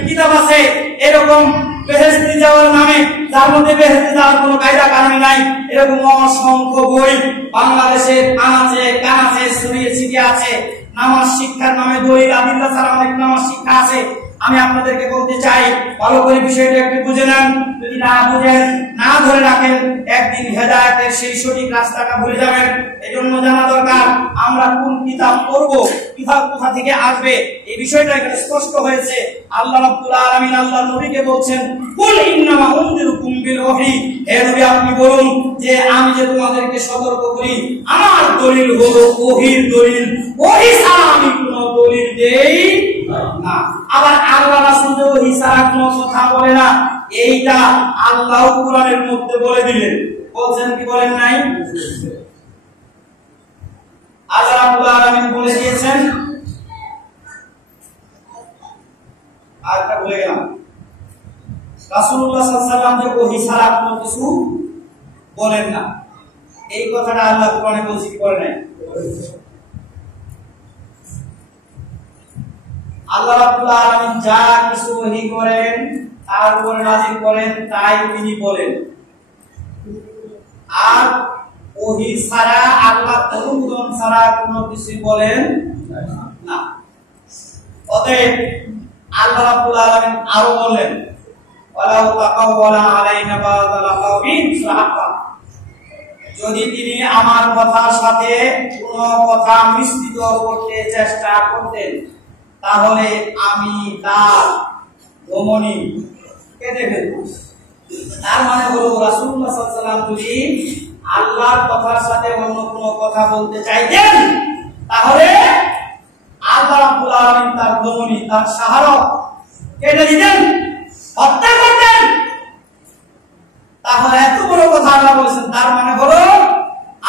কিতাব আছে, এরকম বেহেশতে যাওয়ার নামে, যার মধ্যে বেহেশতে যাওয়ার কোনো কায়দা কানুন নাই, এরকম অসংখ্য বই বাংলাদেশে আনাচে কানাচে ছড়িয়ে ছিটিয়ে আছে। নামাজ শিক্ষার নামে দলিল আদিল্লাহ ছাড়া অনেক নামাজ শিক্ষা আছে। আমি আপনাদেরকে বলতে চাই, ভালো করে বিষয়টা একটু বুঝে নেন, যদি না বুঝেন, না ধরে রাখেন, একদিন হেদায়েতের সেই সঠিক রাস্তাটা ভুলে যাবেন। এজন্য জানা দরকার আমরা কোন কিতাব পড়ব, কিতাব কোথা থেকে আসবে, এই বিষয়টা এখানে স্পষ্ট হয়েছে। আল্লাহ রাব্বুল আলামিন আল্লাহ নবীকে বলছেন কুল ইন্নামা উনজিরুকুম বিল ওহী, হে নবী আপনি বলুন যে আমি যে তোমাদেরকে সতর্ক করি, আমার দলিল হলো ওহীর দলিল, ওহী ছাড়া আমি কোনো দলিল দেই না। আবার আল্লাহ রাসূল যে ওহী ছাড়া কোনো কথা বলে না, এইটা আল্লাহ কোরআনের মধ্যে বলে দিলেন। বলছেন কি বলেন নাই? আল্লাহ রাব্বুল আলামিন বলে দিয়েছেন, আরেকটা ভুলে গেলাম, রাসূলুল্লাহ সাল্লাল্লাহু আলাইহি ওয়াসাল্লাম যে ওহী ছাড়া কোনো কিছু বলেন না, এই কথাটা আল্লাহ কোরআনে বলছে কি বলে নাই? আল্লাহ রাব্বুল আলামিন যা কিছু ওহী করেন, তার উপরে নাযিল করেন, তাই তিনি বলেন। আর ওহী ছাড়া, আল্লাহর অনুমোদন ছাড়া কোনো কিছু বলেন না। অতএব আল্লাহ রাব্বুল আলামিন আরো বলেন, ওয়ালাউ তাকাওয়ালা আলাইনা বাযাল কাওলিন ফাহাক্কা, যদি তিনি আমার কথার সাথে কোনো কথা মিশ্রিত করতে চেষ্টা করতেন তাহলে আমি তার ধমনী কেটে ফেলব। তার মানে হলো রাসূলুল্লাহ সাল্লাল্লাহু আলাইহি ওয়াসাল্লাম যদি আল্লাহর কথার সাথে অন্য কোনো কথা বলতে চাইতেন তাহলে আল্লাহ রাব্বুল আলামিন তার ধমনী, তার শাহারত কেটে দিতেন, হত্যা করতেন। তাহলে এত বড় কথা আল্লাহ বলেছেন, তার মানে হলো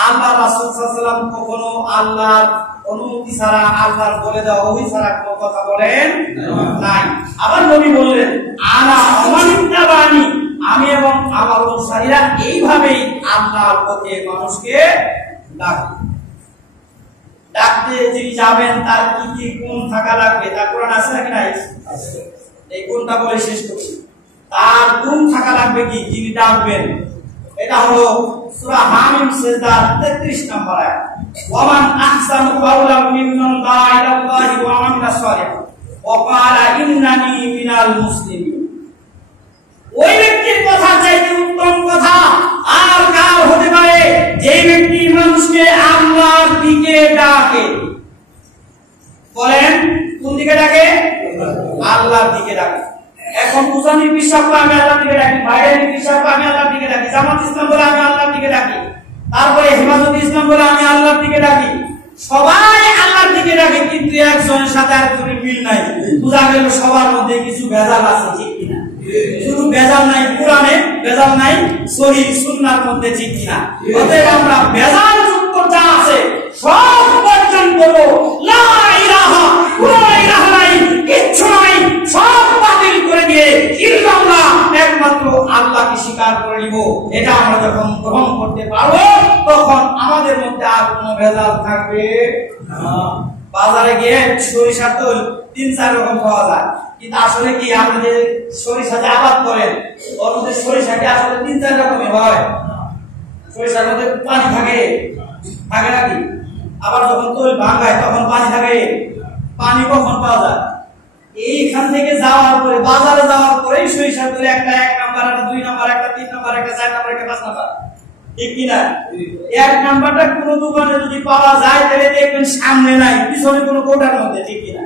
আল্লাহ রাসূল সাল্লাল্লাহু আলাইহি ওয়াসাল্লাম কখনো আল্লাহর অনুমতি ছাড়া, আল্লাহর বলে দেওয়া ওহী ছাড়া কোনো কথা বলেন নাই। আবার নবী বললেন, আনা ওমানিত্তাবানি, আমি এবং আমার অনুসারীরা এইভাবেই আল্লাহর পথে মানুষকে ডাকি। ডাকতে যিনি যাবেন তার কি কি গুণ থাকা লাগবে, তা কোরআন আছে নাকি নাই? এই গুণটা বলে শেষ করছি। তার গুণ থাকা লাগবে কি, যিনি ডাকবেন, এটা হলো সূরা হামিম সিজদার 33 নম্বর আয়াত। ওয়ামান আহসানু কাওলাম মিম্মান দাআ ইলাল্লাহি ওয়া আমিলা সালিহান ওয়া ক্বালা ইন্নানি মিনাল মুসলিমিন। ওই ব্যক্তির কথা চাইতে উত্তম কথা আর কার হতে পারে, যে ব্যক্তি মানুষকে আল্লাহর দিকে ডাকে। বলেন কোন দিকে ডাকে? আল্লাহর দিকে ডাকে। এখন মুজামিল বিশ্বাস করে আমি আল্লাহর দিকে ডাকি, বাইরের বিশ্বাস করে আমি আল্লাহর দিকে ডাকি, জামাত ইসলাম বলে আমি আল্লাহর দিকে ডাকি, তারপরে হেফাজত ইসলাম বলে আমি আল্লাহর দিকে ডাকি, সবাই আল্লাহর দিকে ডাকে, কিন্তু একজনের সাথে আরেকজনের মিল নাই। বোঝা গেল সবার মধ্যে কিছু ভেজাল আছে, ঠিক কিনা? শুধু ভেজাল নাই কোরআনে, ভেজাল নাই সহিহ সুন্নাহর মধ্যে, ঠিক কিনা? অতএব আমরা ভেজাল যুক্ত যা আছে সব পর্যন্ত বলো লা ইলাহা, কোনো ইলাহা নাই, কিচ্ছু নাই, সব বাতিল করে দিয়ে ইল্লাল্লাহ, একমাত্র আল্লাহকে স্বীকার করে নিব, এটা আমরা যখন গ্রহণ করতে পারবো তখন আমাদের মধ্যে আর কোনো ভেজাল থাকবে না। বাজারে গিয়ে সরিষার তেল 3-4 রকম পাওয়া যায়, কিন্তু আসলে কি আপনি যে সরিষা যে আবাদ করেন ওর মধ্যে সরিষা কি আসলে 3-4 রকমের হয়? সরিষার মধ্যে পানি থাকে, থাকে নাকি? আবার যখন তেল ভাঙায় তখন পানি থাকে, পানি কখন পাওয়া যায়? এইখান থেকে যাওয়ার পরে, বাজারে যাওয়ার পরে সরিষার তেল একটা 1 নাম্বার, একটা 2 নাম্বার, একটা 3 নাম্বার, একটা 4 নাম্বার, একটা 5 নাম্বার, ঠিক কিনা? 1 নাম্বারটা কোনো দোকানে যদি পাওয়া যায় তাহলে দেখবেন সামনে নাই, পিছনে কোনো কোটার মধ্যে, ঠিক কিনা?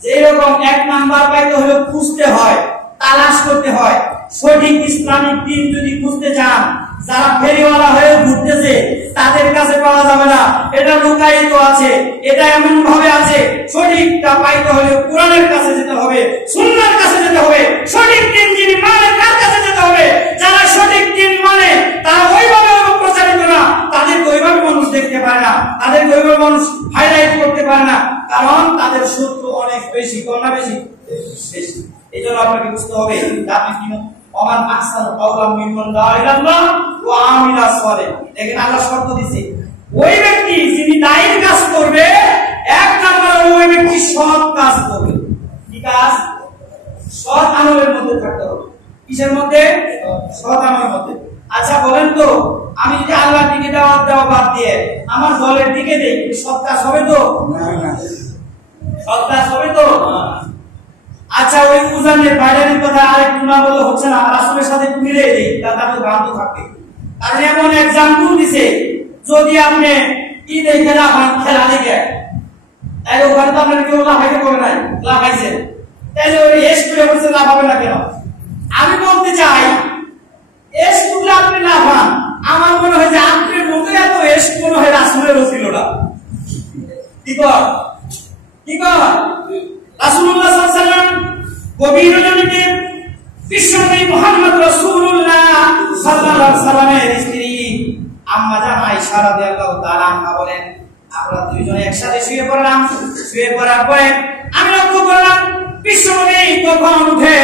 যেরকম 1 নাম্বার পাইতে হলে খুঁজতে হয়, তালাশ করতে হয়। সঠিক ইসলামিক দিন যদি খুঁজতে চান, যারা ফেরিওয়ালা হয়ে ঘুরতেছে তাদের কাছে পাওয়া যাবে না, এটা লুকায়িত আছে, এটা এমন ভাবে আছে। সঠিকটা পাইতে হলে কোরআনের কাছে যেতে হবে, সুন্নাহর কাছে যেতে হবে। সঠিক দিন যিনি মানে তার কাছে যেতে হবে। যারা সঠিক দিন মানে তারা ওইভাবে প্রচারিত না, তাদেরকে ওইভাবে মানুষ দেখতে পারে না, তাদেরকে ওইভাবে মানুষ হাইলাইট করতে পারে না, কারণ তাদের শত্রু অনেক বেশি, কম বেশি বেশি। এই জন্য আপনাকে বুঝতে হবে আপনি কি ওমান আহসানু কাওলাম মিম্মান লা ইলাহা ওয়া আমিলা সালিহান। দেখেন আল্লাহ শর্ত দিয়েছে, ওই ব্যক্তি যিনি দায়ীর কাজ করবে, 1 নম্বরে ওই ব্যক্তি সৎ কাজ করবে। কি কাজ? সৎ আমলের মধ্যে থাকতে হবে। কিসের মধ্যে? সৎ আমলের মধ্যে। আচ্ছা বলেন তো, আমি যদি আল্লাহর দিকে দাওয়াত দেওয়া বাদ দিয়ে আমার দলের দিকে দেই, সৎ কাজ হবে তো? না। সৎ কাজ হবে তো? আচ্ছা ওই উজানের বাইরের কথা আরেকটু না বলে হচ্ছে না, রাসূলের সাথে মিলে দেই, তাহলে ভ্রান্ত থাকবে। কারণ এমন एग्जांपल দিছে, যদি আপনি কি দেখে রাখেন খেলা দেখে, তাহলে ওখানে তো আপনার কেউ লাফাইতে পারবে না, লাফাইছে তাহলে ওই স্কুলে বসে লাফাবে না কেন? আমি বলতে চাই স্কুলে আপনি লাফান, আমার মনে হয় যে আপনার মধ্যে এত স্কুল হয় রাসূলেরও ছিল না। কি কর কি কর রাসূলুল্লাহ সাল্লাল্লাহু আলাইহি ওয়াসাল্লাম গভীর রাতে বিশ্বনবী মুহাম্মদ রাসূলুল্লাহ সাল্লাল্লাহু আলাইহি ওয়াসাল্লামের স্ত্রী আম্মা জান আয়েশা রাদিয়াল্লাহু তাআলা আনহা বলেন, আমরা দুইজনে একসাথে শুয়ে পড়লাম। শুয়ে পড়ার পরে আমি লক্ষ্য করলাম বিশ্বনবী কখন উঠে,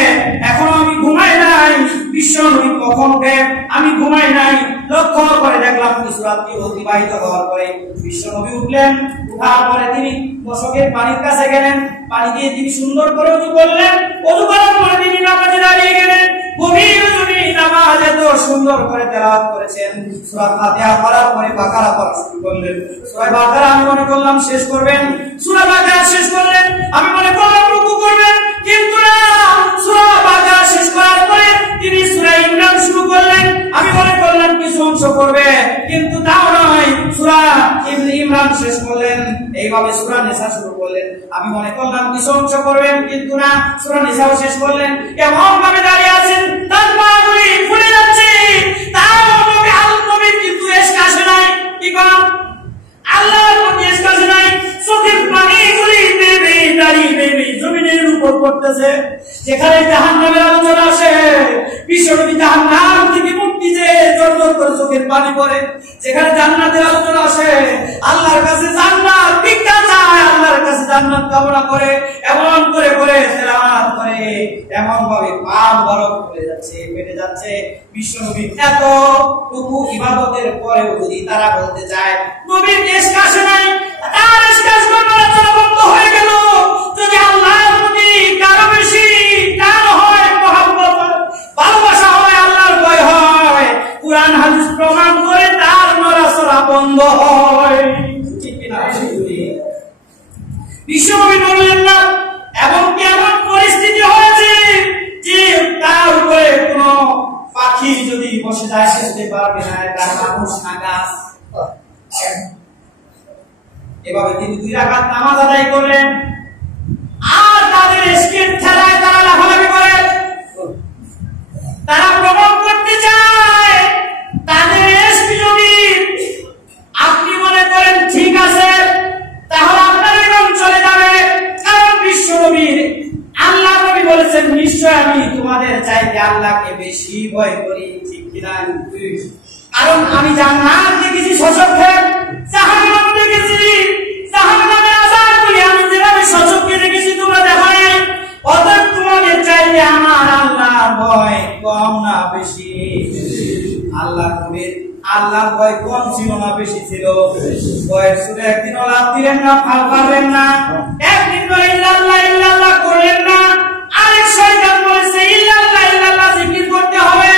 এখনো আমি ঘুমাই নাই। বিশ্বনবী কখন উঠে, আমি ঘুমাই নাই। লক্ষ্য করে দেখলাম কিছু রাত্রি অতিবাহিত হওয়ার পরে বিশ্বনবী উঠলেন। উঠার পরে তিনি মশকের পানির কাছে গেলেন, পানি দিয়ে তিনি সুন্দর করে ওযু করলেন। ওযু করার পরে তিনি নামাজে দাঁড়িয়ে গেলেন। গভীর জমি নামাজ এত সুন্দর করে তেলাওয়াত করেছেন। সূরা ফাতিহা পড়ার পরে বাকারা পড়া শুরু করলেন। সূরা বাকারা আমি মনে করলাম শেষ করবেন, সূরা বাকারা শেষ করলেন, আমি মনে করলাম রুকু করবেন, কিন্তু না, সূরা বাকারা শেষ করার পরে তিনি সূরা ইমরান শুরু করলেন। আমি মনে করলাম কিছু অংশ করবে, কিন্তু তাও নয়, সূরা ইমরান শেষ করলেন। এইভাবে সূরা নিসা শুরু করলেন। আমি মনে করলাম কিছু অংশ করবেন, কিন্তু না, সূরা নিসাও শেষ করলেন। এমন ভাবে দাঁড়িয়ে আছেন, তার পাগুলি ফুলে যাচ্ছে, তাও নবী নবীর কিন্তু এসে আসে নাই। কি করেন? আল্লাহর প্রতি এসে আসে নাই। চোখের পানিগুলি বেবে দাঁড়িয়ে বেবে জমিনের উপর পড়তেছে। যেখানে জাহান্নামের আলোচনা আসে, বিশ্বনবী জাহান্নাম থেকে মুক্তি যে জড়জড় করে চোখের পানি পড়ে। যেখানে জান্নাতের আলোচনা আসে, আল্লাহর কাছে জান্নাত ভিক্ষা চায়, আল্লাহর কাছে জান্নাত কামনা করে, এমন করে করে তেলাওয়াত করে, এমন ভাবে পাপ বরফ হয়ে যাচ্ছে, পেটে যাচ্ছে। বিশ্বনবী এতটুকু ইবাদতের পরেও যদি তারা বলতে চায় নবীর এসে আসে নাই, তার এসে আসবার আলোচনা বন্ধ হয়ে গেল। যদি আল্লাহর প্রতি কারো বেশি টান হয়, মহব্বত হয়, ভালোবাসা হয়, আল্লাহর ভয় হয়, কুরআন হাদিস প্রমাণ করে তার নড়াচড়া বন্ধ হয়। ঠিক কিনা? বিশ্বনবী বললেন না, এবং কেমন পরিস্থিতি হয়েছে যে তার উপরে কোন পাখি যদি বসে যায় সেতে পারবে না, তার মানুষ না গাছ। এভাবে তিনি 2 রাকাত নামাজ আদায় করলেন। আর তাদের স্কেট ঠেলায় তারা লাফালাফি করে, তারা প্রমাণ করতে চায় তাদের এসপি যদি আপনি মনে করেন ঠিক আছে, তাহলে আপনার এখন চলে যাবে। কারণ বিশ্বনবীর আল্লাহ নবী বলেছেন, নিশ্চয় আমি তোমাদের চাইতে আল্লাহকে বেশি ভয় করি। ঠিক কিনা? কারণ আমি জান্নাত দেখেছি সচক্ষে, জাহান্নাম দেখেছি, জাহান্নামের আযাবগুলি আমি যেভাবে সচক্ষে দেখেছি তোমরা দেখো নাই, অতএব তোমাদের চাইতে আমার আল্লাহর ভয় কম না বেশি? আল্লাহর ভয় কম ছিল না বেশি ছিল? ভয়ের সুরে একদিনও লাভ দিলেন না, ফাল পারলেন না, একদিন করে ইল্লাল্লাহ ইল্লাল্লাহ করলেন না। আরেক শয়তান বলেছে ইল্লাল্লাহ ইল্লাল্লাহ জিকির করতে হবে।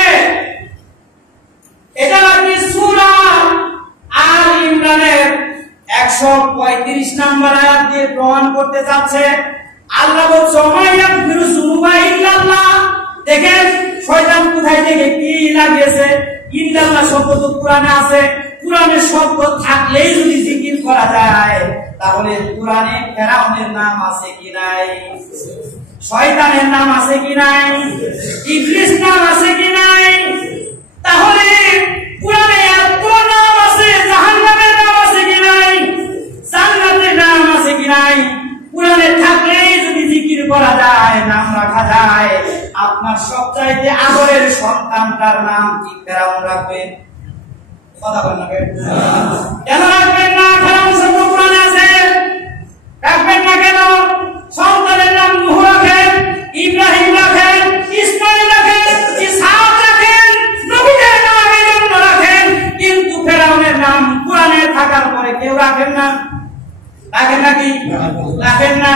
এটা নাকি সূরা আল ইমরানের 135 নম্বর আয়াত দিয়ে প্রমাণ করতে যাচ্ছে। আল্লাহ বলছে ওমাইয়াক বিরুসুবা ইল্লাল্লাহ। দেখেন শয়তান কোথায় থেকে কি লাগিয়েছে? ইল্লাল্লাহ শব্দ তো কোরআনে আছে। কোরআনের শব্দ থাকলেই যদি জিকির করা যায়, তাহলে কোরআনে ফেরাউনের নাম আছে কি নাই? শয়তানের নাম আছে কি নাই? ইবলিস নাম আছে কি নাই? তাহলে কোরআনে এত নাম আছে, জাহান্নামের নাম আছে কি নাই? জান্নাতের নাম আছে কি নাই? কোরআনে থাকলেই যদি জিকির করা যায়, নাম রাখা যায়, আপনার সবচাইতে আদরের সন্তানটার নাম কি ফেরাউন রাখবেন? কথা বলেন না কেন রাখবেন না? ফেরাউন শব্দ কোরআনে আছে, রাখবেন না কেন? সন্তানের নাম নূহ রাখেন, ইব্রাহিম রাখেন, ইসমাইল রাখেন, ইসহাক রাখেন, নবীদের নাম এজন্য রাখেন, কিন্তু ফেরাউনের নাম কোরআনে থাকার পরে কেউ রাখেন না। রাখেন নাকি? রাখেন না।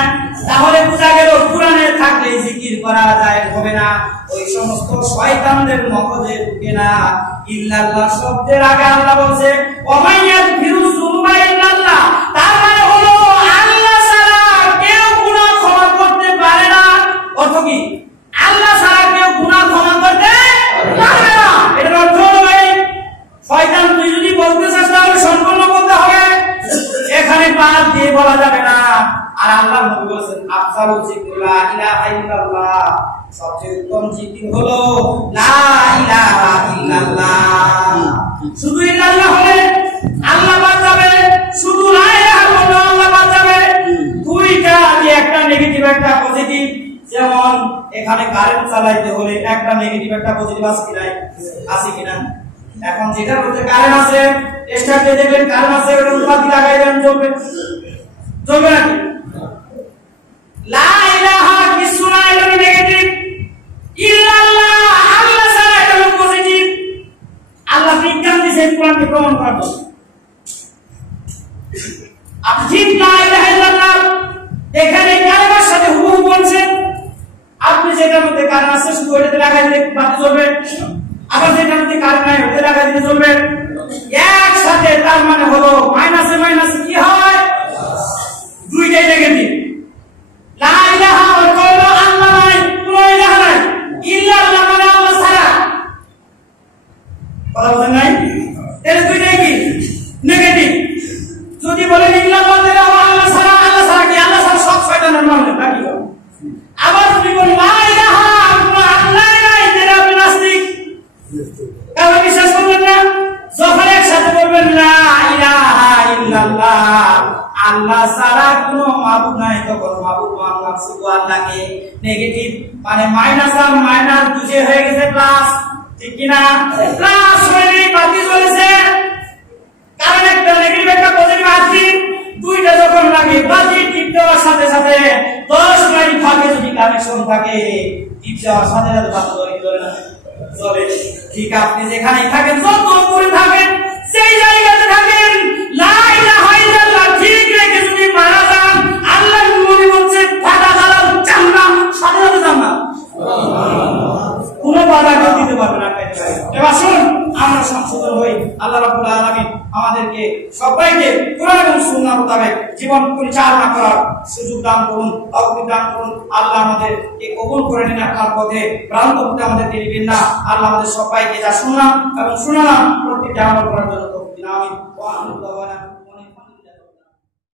তাহলে বোঝা গেল কোরআনে থাকলে জিকির করা যায় হবে না। ওই সমস্ত শয়তানদের মগজে ঢুকে না। ইল্লাল্লাহ শব্দের আগে আল্লাহ বলছে ওমাইয়াত বিরুসুবা ইল্লাল্লাহ, তার মানে হলো আল্লাহ ছাড়া কেউ গুনাহ ক্ষমা করতে পারে না। অর্থ কি? আল্লাহ ছাড়া কেউ গুনাহ ক্ষমা করতে পারে না। এর অর্থ হলো শয়তান তুই যদি বলতে চাস তাহলে সম্পূর্ণ বলতে হবে, এখানে বাদ দিয়ে বলা যাবে না। আর আল্লাহ নবী বলেছেন আফজালু যিকরি লা ইলাহা ইল্লাল্লাহ, সবচেয়ে উত্তম জিকির হলো লা ইলাহা ইল্লাল্লাহ। শুধু ইল্লাল্লাহ হলে আল্লাহ বাদ যাবে, শুধু লা ইলাহা হলে আল্লাহ বাদ যাবে। দুইটা দিয়ে একটা নেগেটিভ একটা পজিটিভ। যেমন এখানে কারেন্ট চালাইতে হলে একটা নেগেটিভ একটা পজিটিভ আছে কি নাই? আছে কিনা? এখন যেটার মধ্যে কারেন্ট আছে, স্টার্ট দিয়ে দেখবেন কারেন্ট আছে, ওটা বাতি লাগাই দেন, জ্বলবে? জ্বলবে নাকি? লা ইলাহা কিছু না, এটা নেগেটিভ। ইল্লাল্লাহ আল্লাহ ছাড়া এটা হলো পজিটিভ। আল্লাহ বিজ্ঞান দিয়েছেন কোরআনকে প্রমাণ করার জন্য। আপনি ঠিক লা ইলাহা ইল্লাল্লাহ এখানে কালেমার সাথে হুবহু বলছেন। আপনি যেটার মধ্যে কারেন্ট আছে শুধু ওটাতে লাগাই দিলে বাতি জ্বলবে, আবার যেটার মধ্যে কারেন্ট নাই ওটাতে লাগাই দিলে জ্বলবে। একসাথে তার মানে হলো মাইনাসে মাইনাসে কি হয়? দুইটাই নেগেটিভ। লা ইলাহা অর্থ হলো আল্লাহ নাই, কোনো ইলাহা নাই। ইল্লাল্লাহ মানে আল্লাহ ছাড়া। কথা বুঝেন নাই? এর দুইটাই কি? নেগেটিভ। যদি বলেন ইল্লাল্লাহ মানে আল্লাহ ছাড়া, আল্লাহ ছাড়া কি? আল্লাহ ছাড়া সব শয়তানের নাম নাকি? আবার যদি বলেন লা ইলাহা কোনো আল্লাহ নাই, এটা আপনি নাস্তিক। কারণ বিশ্বাস করবেন না। যখন একসাথে বলবেন লা ইলাহা ইল্লাল্লাহ, আল্লাহ ছাড়া কোনো মাবুদ নাই, তখন মাবুদ মানলাম শুধু আল্লাহকে। নেগেটিভ মানে মাইনাস আর মাইনাস দুজে হয়ে গেছে প্লাস, ঠিক কি না? প্লাস হয়ে বাতি জ্বলেছে, কারণ একটা নেগেটিভ একটা পজিটিভ আছে, দুইটা যখন লাগে বাতি টিপ দেওয়ার সাথে সাথে 10 মিনিট থাকে যদি কানেকশন থাকে, টিপ দেওয়ার সাথে সাথে বাতি জ্বলে না? জ্বলে। ঠিক আপনি যেখানে থাকেন, যত উপরে থাকেন, সেই জায়গাতে থাকেন, লা ইলাহা ইল্লাল্লাহ ঠিক রেখে যদি মারা যান, আল্লাহর নবী বলছে ফাটা দালাল জান্নাত, সাথে সাথে জান্নাত। কোনো বাধা কেউ দিতে পারবে না। এবার শুন, আমরা সংশোধন হই। আল্লাহ রাব্বুল আলামিন আমাদেরকে সবাইকে কোরআন এবং সুন্নাহ মোতাবেক জীবন পরিচালনা করার সুযোগ দান করুন, তৌফিক দান করুন। আল্লাহ আমাদেরকে কবুল করে নিন আপনার পথে, ভ্রান্ত পথে আমাদেরকে নেবেন না। আল্লাহ আমাদের সবাইকে যা শুনলাম এবং শোনালাম প্রত্যেকটা আমল করার জন্য তৌফিক দিন। আমিন। ওয়া আমিন।